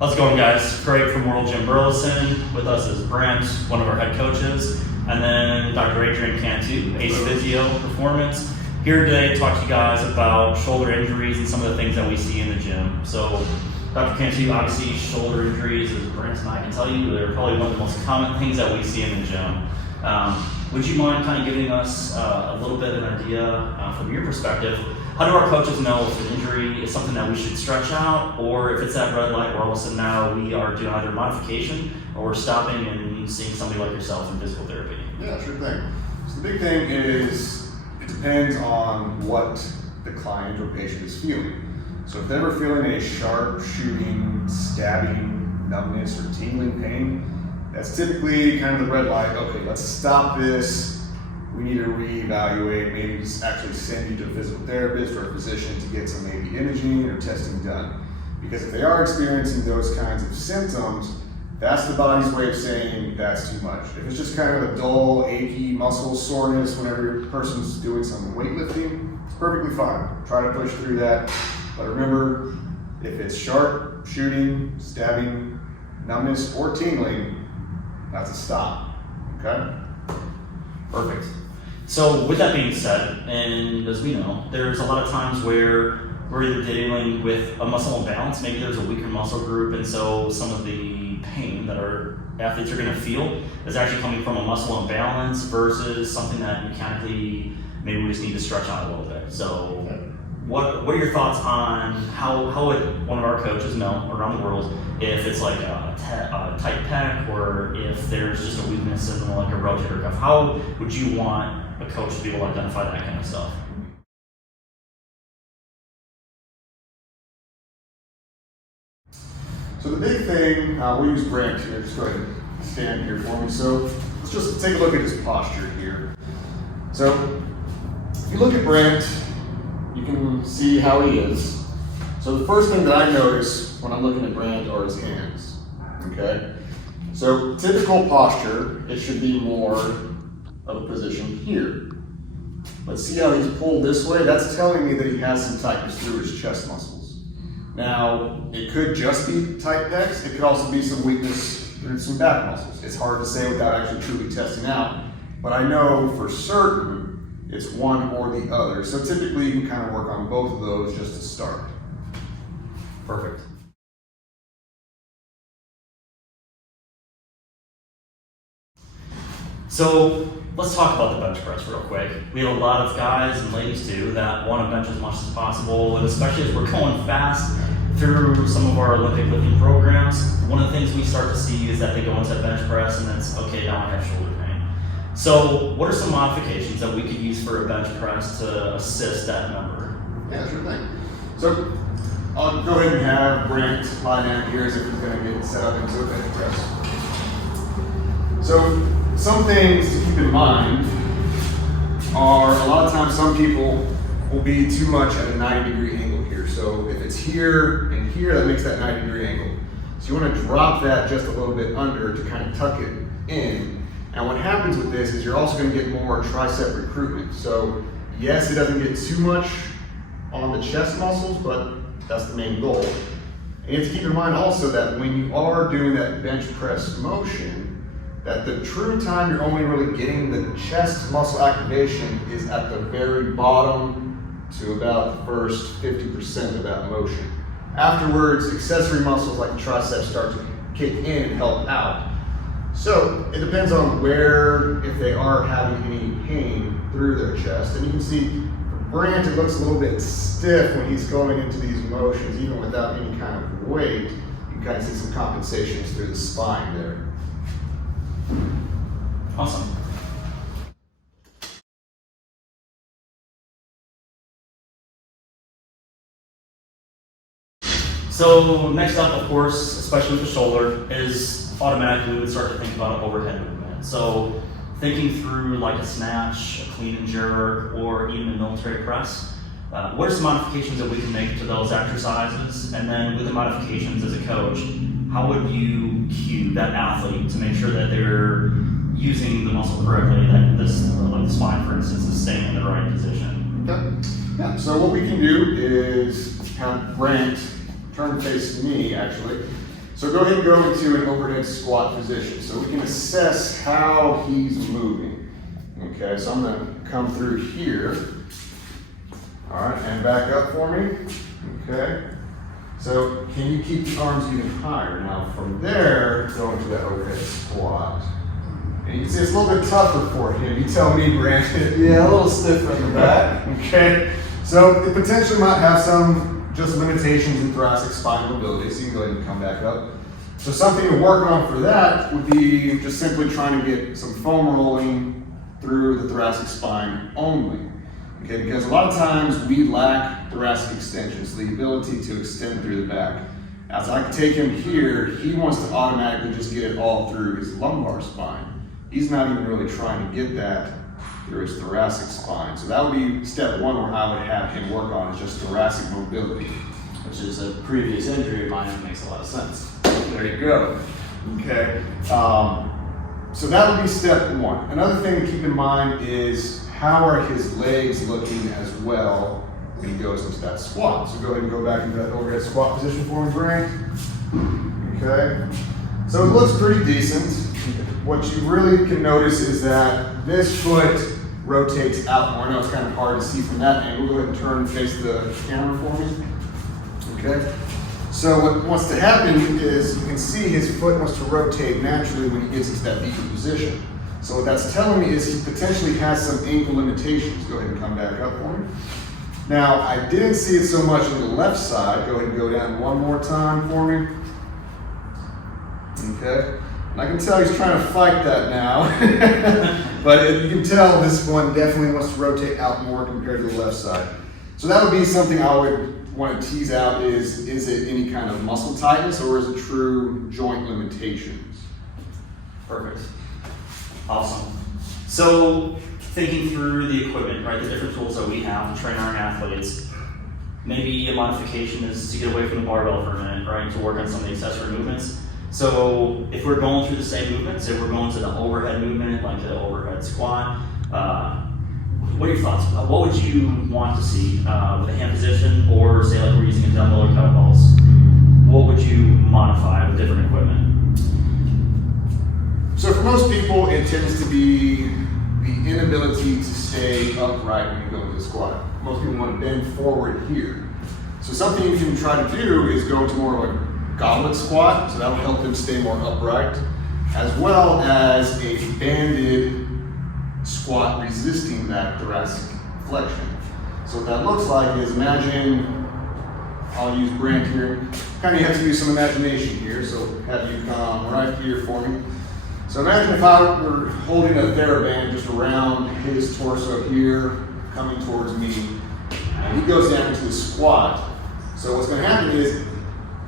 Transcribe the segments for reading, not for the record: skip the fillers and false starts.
How's it going, guys? Craig from World Gym Burleson. With us is Brent, one of our head coaches, and then Dr. Adrian Cantu, Ace Physio Performance. Here today to talk to you guys about shoulder injuries and some of the things that we see in the gym. So, Dr. Cantu, obviously shoulder injuries, as Brent and I can tell you, they're probably one of the most common things that we see in the gym. Would you mind kind of giving us a little bit of an idea from your perspective? How do our coaches know if an injury is something that we should stretch out, or if it's that red light where all of a sudden now we are doing either modification or we're stopping and seeing somebody like yourself in physical therapy? Yeah, sure thing. So the big thing is it depends on what the client or patient is feeling. So if they're feeling a sharp, shooting, stabbing, numbness, or tingling pain, that's typically kind of the red light. Okay, let's stop this. We need to reevaluate, maybe just actually send you to a physical therapist or a physician to get some maybe imaging or testing done. Because if they are experiencing those kinds of symptoms, that's the body's way of saying that's too much. If it's just kind of a dull, achy muscle soreness whenever a person's doing some weightlifting, it's perfectly fine. Try to push through that. But remember, if it's sharp, shooting, stabbing, numbness, or tingling, that's a stop, okay? Perfect. So with that being said, and as we know, there's a lot of times where we're either dealing with a muscle imbalance, maybe there's a weaker muscle group, and so some of the pain that our athletes are going to feel is actually coming from a muscle imbalance versus something that mechanically maybe we just need to stretch out a little bit. So what are your thoughts on how would one of our coaches know around the world if it's like a tight pec, or if there's just a weakness in like a rotator cuff? How would you want a coach to be able to identify that kind of stuff? So the big thing, we'll use Brent here, just go ahead and stand here for me. So let's just take a look at his posture here. So if you look at Brent, you can see how he is. So the first thing that I notice when I'm looking at Brent are his hands, okay? So typical posture, it should be more of a position here. But see how he's pulled this way? That's telling me that he has some tightness through his chest muscles. Now, it could just be tight pecs. It could also be some weakness through some back muscles. It's hard to say without actually truly testing out, but I know for certain it's one or the other. So typically you can kind of work on both of those just to start. Perfect. So let's talk about the bench press real quick. We have a lot of guys and ladies too that want to bench as much as possible, and especially as we're going fast through some of our Olympic lifting programs, one of the things we start to see is that they go into bench press and it's, okay, now I have shoulder pain. So what are some modifications that we could use for a bench press to assist that number? Yeah, sure thing. So I'll go ahead and have Brent lie down here as if he's going to get set up into a bench press. So some things to keep in mind are a lot of times some people will be too much at a 90-degree angle here. So if it's here and here, that makes that 90-degree angle. So you want to drop that just a little bit under to kind of tuck it in. And what happens with this is you're also going to get more tricep recruitment. So yes, it doesn't get too much on the chest muscles, but that's the main goal. And you have to keep in mind also that when you are doing that bench press motion, that the true time you're only really getting the chest muscle activation is at the very bottom to about the first 50% of that motion. Afterwards, accessory muscles like the triceps start to kick in and help out. So it depends on where, if they are having any pain through their chest. And you can see for Brent, it looks a little bit stiff when he's going into these motions, even without any kind of weight. You can kind of see some compensations through the spine there. Awesome. So next up, of course, especially with the shoulder, is automatically we would start to think about an overhead movement. So thinking through like a snatch, a clean and jerk, or even a military press. What are some modifications that we can make to those exercises? And then with the modifications as a coach, how would you cue that athlete to make sure that they're using the muscle correctly, that this, like the spine for instance, is staying in the right position? Okay. Yeah, so what we can do is have Brent turn face me actually, So go ahead and go into an overhead squat position so we can assess how he's moving. Okay, so I'm gonna come through here. All right, and back up for me. Okay, so can you keep the arms even higher? Now from there, go into that overhead squat. And you can see it's a little bit tougher for him. You tell me, Brandon. Yeah, a little stiffer in the back. Okay, so it potentially might have some just limitations in thoracic spine mobility, so you can go ahead and come back up. So something to work on for that would be just simply trying to get some foam rolling through the thoracic spine only. Okay, because a lot of times we lack thoracic extension, so the ability to extend through the back. As I take him here, he wants to automatically just get it all through his lumbar spine. He's not even really trying to get that through his thoracic spine. So that would be step one where I would have him work on is just thoracic mobility. Which is a previous injury of mine, that makes a lot of sense. There you go. Okay. So that would be step one. Another thing to keep in mind is how are his legs looking as well when he goes into that squat. So go ahead and go back into that overhead squat position for me, Brian. Okay. So it looks pretty decent. What you really can notice is that this foot rotates out more. I know it's kind of hard to see from that angle. Go ahead and turn and face the camera for me. Okay. So what wants to happen is you can see his foot wants to rotate naturally when he gets into that deeper position. So what that's telling me is he potentially has some ankle limitations. Go ahead and come back up for me. Now, I didn't see it so much on the left side. Go ahead and go down one more time for me. Okay. And I can tell he's trying to fight that now. But you can tell this one definitely wants to rotate out more compared to the left side. So that would be something I would want to tease out is it any kind of muscle tightness or is it true joint limitations? Perfect. Awesome. So thinking through the equipment, right, the different tools that we have to train our athletes, maybe a modification is to get away from the barbell for a minute, right, to work on some of the accessory movements. So if we're going through the same movements, if we're going to the overhead movement, like the overhead squat, what are your thoughts? What would you want to see with a hand position, or say like we're using a dumbbell or kettlebells? What would you modify with different equipment? So for most people, it tends to be the inability to stay upright when you go into the squat. Most people want to bend forward here. So something you can try to do is go into more of a goblet squat, so that will help them stay more upright, as well as a banded squat resisting that thoracic flexion. So what that looks like is imagine, I'll use Brent here, kind of have to use some imagination here, so have you come right here for me. So imagine if I were holding a TheraBand just around his torso here, coming towards me, and he goes down into the squat. So what's going to happen is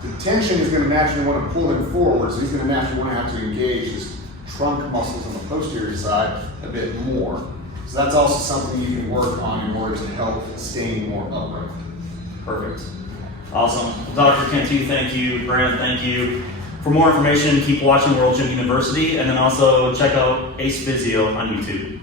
the tension is going to naturally want to pull him forward, so he's going to naturally want to have to engage his trunk muscles on the posterior side a bit more. So that's also something you can work on in order to help staying more upright. Perfect. Awesome. Dr. Cantu, thank you. Brand, thank you. For more information, keep watching World Gym University, and then also check out Ace Physio on YouTube.